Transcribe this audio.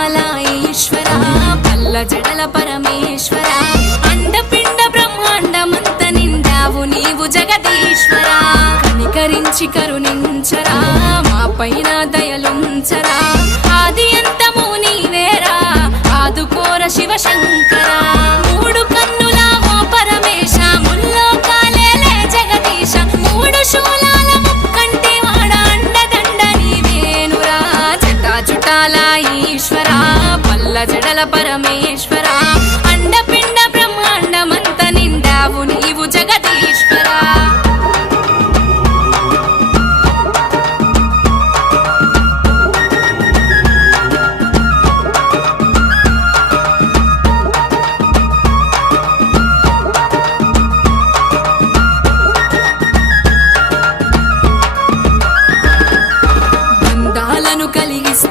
చుటాల ఈశ్వర పల్ల జడల పరమేశ్వర అండపిండ బ్రహ్మాండమంత నిండావు నీవు జగదీశ్వర కనికరించి కరుణించరా మా పైన దయలుంచరా ఆది అంతము నీవేరా ఆదుకోర శివ శంకర మూడు కన్నుల ఓ పరమేశ ముల్లోకాలేలే జగదీశ మూడు శూలాల ముక్కంటి వాడ అండదండ నీవేనురా జటా చుటాల ఈశ్వర పల్ల జడల పరమేశ్వర